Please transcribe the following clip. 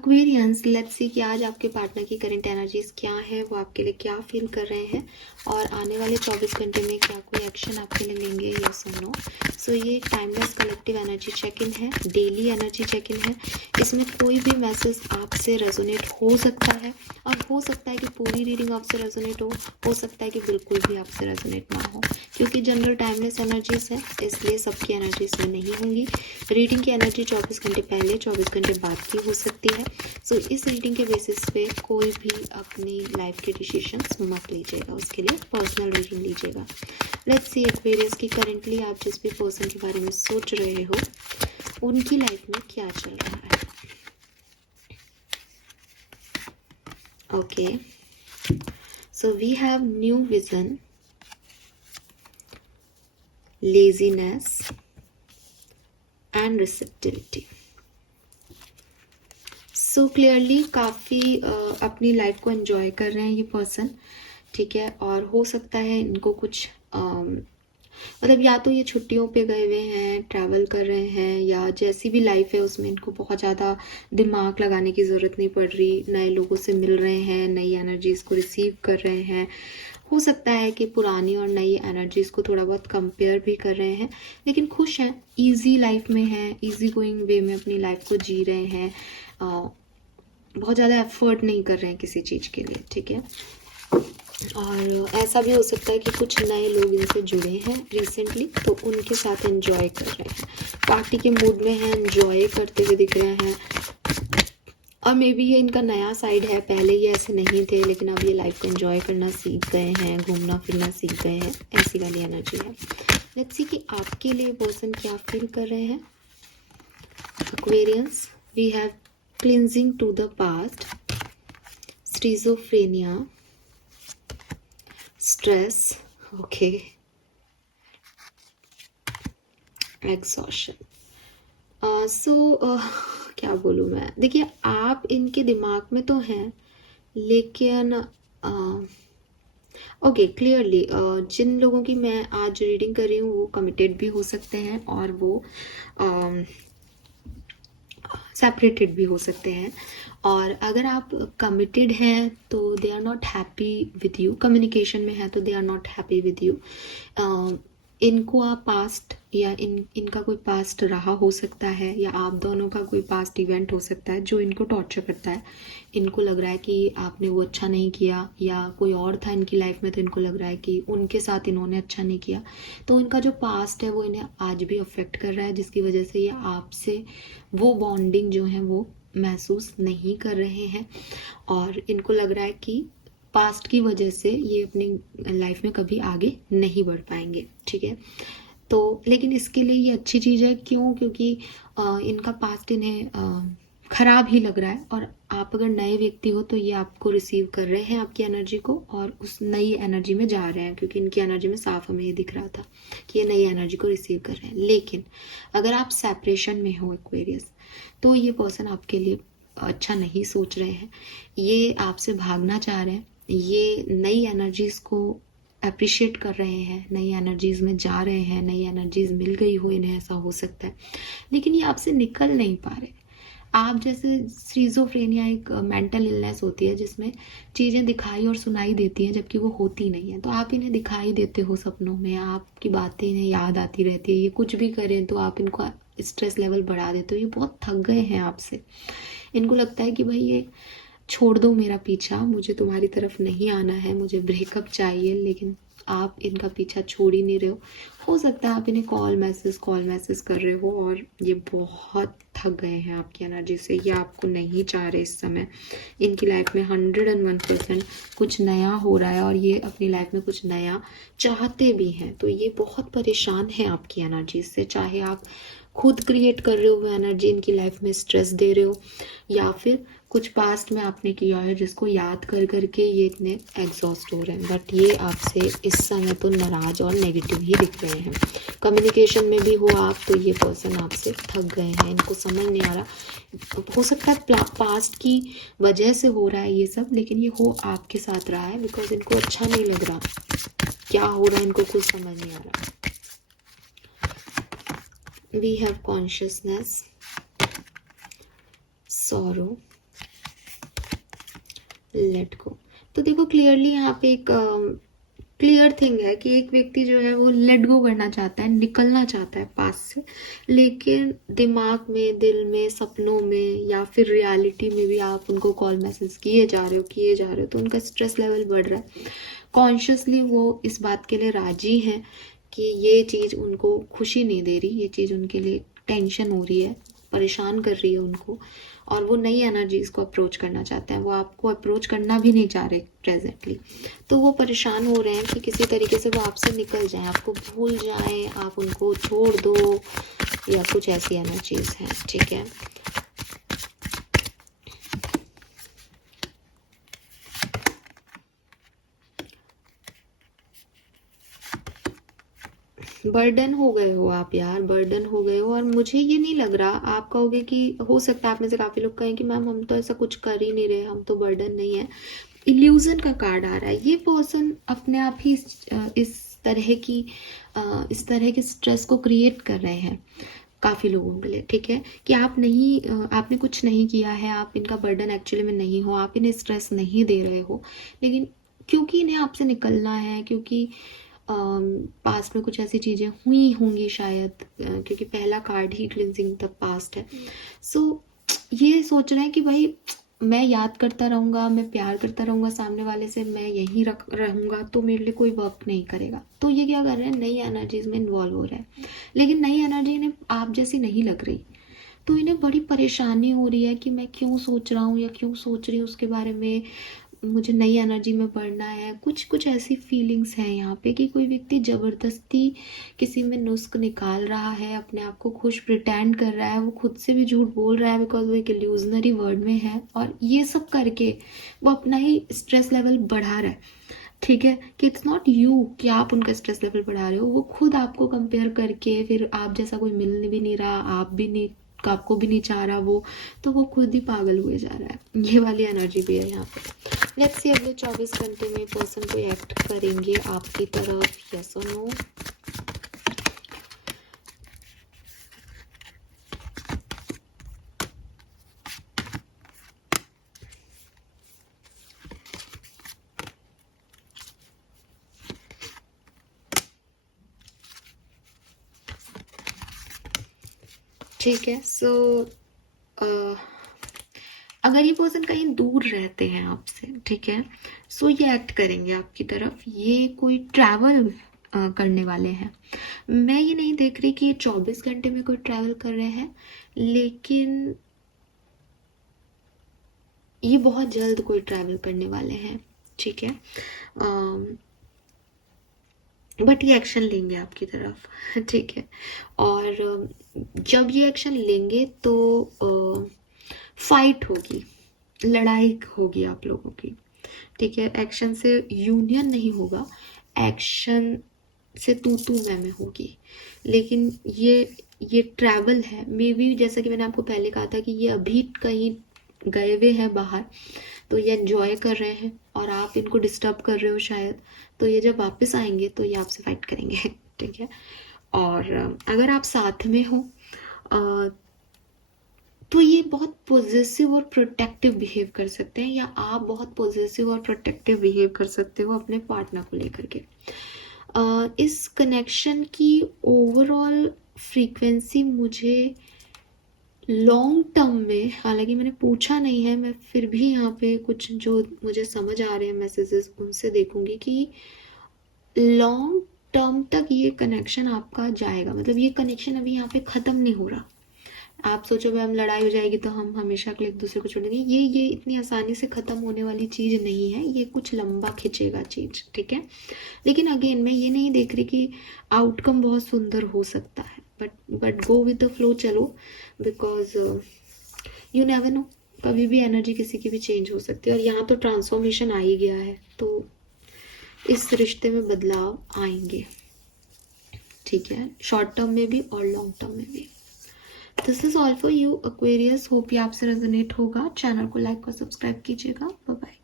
Aquarians, let's see कि आज आपके पार्टनर की करंट एनर्जीज क्या है, वो आपके लिए क्या फील कर रहे हैं और आने वाले 24 घंटे में क्या कोई एक्शन आपके लिए लेंगे, यस और नो। सो ये timeless collective energy check in है, डेली एनर्जी चेक इन है। इसमें कोई भी मैसेज आपसे रेजोनेट हो सकता है और हो सकता है कि पूरी रीडिंग आपसे रेजोनेट हो सकता है कि बिल्कुल भी आपसे रेजोनेट ना हो, क्योंकि जनरल टाइमलेस एनर्जीज है इसलिए सबकी एनर्जीज में नहीं होंगी। रीडिंग की एनर्जी 24 घंटे पहले 24 घंटे बाद की हो सकती है। सो इस रीडिंग के बेसिस पे कोई भी अपनी लाइफ के डिसीजंस मत लीजिएगा, उसके लिए पर्सनल रीडिंग लीजिएगा। लेट्स सी एक्वेरियस की करेंटली आप जिस भी पर्सन के बारे में सोच रहे हो उनकी लाइफ में क्या चल रहा है। Okay, so we have new vision, laziness and receptivity. So clearly काफ़ी अपनी लाइफ को एंजॉय कर रहे हैं ये पर्सन, ठीक है। और हो सकता है इनको कुछ मतलब या तो ये छुट्टियों पे गए हुए हैं, ट्रैवल कर रहे हैं, या जैसी भी लाइफ है उसमें इनको बहुत ज़्यादा दिमाग लगाने की ज़रूरत नहीं पड़ रही, नए लोगों से मिल रहे हैं, नई एनर्जीज़ को रिसीव कर रहे हैं। हो सकता है कि पुरानी और नई एनर्जीज़ को थोड़ा बहुत कंपेयर भी कर रहे हैं, लेकिन खुश हैं, इजी लाइफ में हैं, इजी गोइंग वे में अपनी लाइफ को जी रहे हैं, बहुत ज़्यादा एफर्ट नहीं कर रहे हैं किसी चीज़ के लिए, ठीक है। और ऐसा भी हो सकता है कि कुछ नए लोग इनसे जुड़े हैं रिसेंटली, तो उनके साथ एंजॉय कर रहे हैं, पार्टी के मूड में हैं, एंजॉय करते हुए दिख रहे हैं। और मे बी ये इनका नया साइड है, पहले ये ऐसे नहीं थे लेकिन अब ये लाइफ को एंजॉय करना सीख गए हैं, घूमना फिरना सीख गए हैं, ऐसी वाली एनर्जी है। लेट्स सी कि आपके लिए पर्सन क्या फील कर रहे हैं। Aquarians, we have clinging to the past, schizophrenia, stress, okay, exhaustion. क्या बोलूँ मैं, देखिए आप इनके दिमाग में तो हैं लेकिन ओके क्लियरली जिन लोगों की मैं आज रीडिंग कर रही हूँ वो कमिटेड भी हो सकते हैं और वो सेपरेटेड भी हो सकते हैं। और अगर आप कमिटेड हैं तो they are not happy with you, communication में है तो they are not happy with you. इनको आप पास्ट या इनका कोई पास्ट रहा हो सकता है, या आप दोनों का कोई पास्ट इवेंट हो सकता है जो इनको टॉर्चर करता है। इनको लग रहा है कि आपने वो अच्छा नहीं किया, या कोई और था इनकी लाइफ में तो इनको लग रहा है कि उनके साथ इन्होंने अच्छा नहीं किया। तो इनका जो पास्ट है वो इन्हें आज भी अफेक्ट कर रहा है, जिसकी वजह से ये आपसे वो बॉन्डिंग जो है वो महसूस नहीं कर रहे हैं। और इनको लग रहा है कि पास्ट की वजह से ये अपनी लाइफ में कभी आगे नहीं बढ़ पाएंगे, ठीक है। तो लेकिन इसके लिए ये अच्छी चीज़ है, क्यों? क्योंकि इनका पास्ट इन्हें ख़राब ही लग रहा है, और आप अगर नए व्यक्ति हो तो ये आपको रिसीव कर रहे हैं, आपकी एनर्जी को, और उस नई एनर्जी में जा रहे हैं, क्योंकि इनकी एनर्जी में साफ हमें ये दिख रहा था कि ये नई एनर्जी को रिसीव कर रहे हैं। लेकिन अगर आप सेपरेशन में हो एक्वेरियस, तो ये पर्सन आपके लिए अच्छा नहीं सोच रहे हैं, ये आपसे भागना चाह रहे हैं, ये नई एनर्जीज़ को अप्रिशिएट कर रहे हैं, नई एनर्जीज़ में जा रहे हैं, नई एनर्जीज़ मिल गई हो इन्हें, ऐसा हो सकता है, लेकिन ये आपसे निकल नहीं पा रहे। आप जैसे स्किज़ोफ्रेनिया एक मेंटल इलनेस होती है जिसमें चीज़ें दिखाई और सुनाई देती हैं जबकि वो होती नहीं है। तो आप इन्हें दिखाई देते हो सपनों में, आपकी बातें इन्हें याद आती रहती है, ये कुछ भी करें तो आप इनको स्ट्रेस लेवल बढ़ा देते हो, ये बहुत थक गए हैं आपसे। इनको लगता है कि भाई ये छोड़ दो मेरा पीछा, मुझे तुम्हारी तरफ नहीं आना है, मुझे ब्रेकअप चाहिए, लेकिन आप इनका पीछा छोड़ ही नहीं रहे हो सकता है आप इन्हें कॉल मैसेज कर रहे हो और ये बहुत थक गए हैं आपकी एनर्जी से, ये आपको नहीं चाह रहे इस समय। इनकी लाइफ में 101% कुछ नया हो रहा है और ये अपनी लाइफ में कुछ नया चाहते भी हैं, तो ये बहुत परेशान है आपकी एनर्जी से। चाहे आप खुद क्रिएट कर रहे हो वो एनर्जी इनकी लाइफ में स्ट्रेस दे रहे हो, या फिर कुछ पास्ट में आपने किया है जिसको याद कर करके ये इतने एग्जॉस्ट हो रहे हैं, बट ये आपसे इस समय तो नाराज और नेगेटिव ही दिख रहे हैं। कम्युनिकेशन में भी हो आप तो ये पर्सन आपसे थक गए हैं, इनको समझ नहीं आ रहा, हो सकता है पास्ट की वजह से हो रहा है ये सब, लेकिन ये हो आपके साथ रहा है बिकॉज इनको अच्छा नहीं लग रहा क्या हो रहा है, इनको कुछ समझ नहीं आ रहा। We have consciousness, sorrow, let go. तो देखो क्लियरली यहाँ पे एक क्लियर थिंग है कि एक व्यक्ति जो है वो लेट गो करना चाहता है, निकलना चाहता है पास से, लेकिन दिमाग में, दिल में, सपनों में या फिर रियलिटी में भी आप उनको कॉल मैसेज किए जा रहे हो तो उनका स्ट्रेस लेवल बढ़ रहा है। कॉन्शियसली वो इस बात के लिए राजी हैं कि ये चीज़ उनको खुशी नहीं दे रही, ये चीज़ उनके लिए टेंशन हो रही है, परेशान कर रही है उनको, और वो नई एनर्जीज को अप्रोच करना चाहते हैं। वो आपको अप्रोच करना भी नहीं चाह रहे प्रेजेंटली, तो वो परेशान हो रहे हैं कि किसी तरीके से वो आपसे निकल जाएं, आपको भूल जाएं, आप उनको छोड़ दो, या कुछ ऐसी एनर्जीज हैं। ठीक है, बर्डन हो गए हो आप यार, बर्डन हो गए हो। और मुझे ये नहीं लग रहा, आप कहोगे कि हो सकता है आप में से काफ़ी लोग कहें कि मैम हम तो ऐसा कुछ कर ही नहीं रहे, हम तो बर्डन नहीं है। इल्यूजन का कार्ड आ रहा है, ये पर्सन अपने आप ही इस तरह के स्ट्रेस को क्रिएट कर रहे हैं काफ़ी लोगों के लिए। ठीक है, कि आप नहीं आपने कुछ नहीं किया है, आप इनका बर्डन एक्चुअली में नहीं हो, आप इन्हें स्ट्रेस नहीं दे रहे हो, लेकिन क्योंकि इन्हें आपसे निकलना है, क्योंकि पास्ट में कुछ ऐसी चीज़ें हुई होंगी शायद, क्योंकि पहला card he cleansing the past है। सो ये सोच रहे हैं कि भाई मैं याद करता रहूँगा, मैं प्यार करता रहूँगा सामने वाले से, मैं यहीं रहूँगा तो मेरे लिए कोई वर्क नहीं करेगा। तो ये क्या कर रहे हैं, नई एनर्जीज में इन्वॉल्व हो रहे हैं, लेकिन नई एनर्जी इन्हें आप जैसी नहीं लग रही, तो इन्हें बड़ी परेशानी हो रही है कि मैं क्यों सोच रहा हूँ या क्यों सोच रही हूँ उसके बारे में, मुझे नई एनर्जी में बढ़ना है। कुछ ऐसी फीलिंग्स हैं यहाँ पे कि कोई व्यक्ति ज़बरदस्ती किसी में नुस्ख निकाल रहा है, अपने आप को खुश प्रिटेंड कर रहा है, वो खुद से भी झूठ बोल रहा है बिकॉज वो एक इल्यूजनरी वर्ड में है, और ये सब करके वो अपना ही स्ट्रेस लेवल बढ़ा रहा है। ठीक है, कि इट्स नॉट यू कि आप उनका स्ट्रेस लेवल बढ़ा रहे हो, वो खुद आपको कंपेयर करके, फिर आप जैसा कोई मिल भी नहीं रहा, आप भी नहीं, आपको भी नहीं चाह रहा वो, तो वो खुद ही पागल हुए जा रहा है। ये वाली एनर्जी भी है यहाँ पे। लेट्स सी अगले 24 घंटे में पर्सन को एक्ट करेंगे आपकी तरफ, यस और नो। ठीक है, सो अगर ये पर्सन कहीं दूर रहते हैं आपसे, ठीक है, सो ये एक्ट करेंगे आपकी तरफ, ये कोई ट्रैवल करने वाले हैं। मैं ये नहीं देख रही कि ये 24 घंटे में कोई ट्रैवल कर रहे हैं, लेकिन ये बहुत जल्द कोई ट्रैवल करने वाले हैं। ठीक है, बट ये एक्शन लेंगे आपकी तरफ। ठीक है, और जब ये एक्शन लेंगे तो फाइट होगी, लड़ाई होगी आप लोगों की। ठीक है, एक्शन से यूनियन नहीं होगा, एक्शन से तू मैं होगी, लेकिन ये ट्रैवल है। मे बी जैसा कि मैंने आपको पहले कहा था कि ये अभी कहीं गए हुए हैं बाहर, तो ये एंजॉय कर रहे हैं और आप इनको डिस्टर्ब कर रहे हो शायद, तो ये जब वापस आएंगे तो ये आपसे फाइट करेंगे। ठीक है, और अगर आप साथ में हो तो ये बहुत पॉजिटिव और प्रोटेक्टिव बिहेव कर सकते हैं, या आप बहुत पॉजिटिव और प्रोटेक्टिव बिहेव कर सकते हो अपने पार्टनर को लेकर के। इस कनेक्शन की ओवरऑल फ्रीक्वेंसी मुझे लॉन्ग टर्म में, हालांकि मैंने पूछा नहीं है, मैं फिर भी यहाँ पे कुछ जो मुझे समझ आ रहे हैं मैसेजेस उनसे देखूंगी कि लॉन्ग टर्म तक ये कनेक्शन आपका जाएगा। मतलब ये कनेक्शन अभी यहाँ पे ख़त्म नहीं हो रहा। आप सोचो भाई हम लड़ाई हो जाएगी तो हम हमेशा के लिए एक दूसरे को छोड़ेंगे, ये इतनी आसानी से ख़त्म होने वाली चीज़ नहीं है, ये कुछ लंबा खिंचेगा चीज़। ठीक है, लेकिन अगेन मैं ये नहीं देख रही कि आउटकम बहुत सुंदर हो सकता है, but go with the flow, चलो, बिकॉज यू नेवर नो, कभी भी एनर्जी किसी की भी चेंज हो सकती है, और यहाँ तो ट्रांसफॉर्मेशन आ ही गया है, तो इस रिश्ते में बदलाव आएंगे। ठीक है, शॉर्ट टर्म में भी और लॉन्ग टर्म में भी। This is all for you Aquarius, hope ये आपसे रेजोनेट होगा। चैनल को लाइक और सब्सक्राइब कीजिएगा। Bye bye.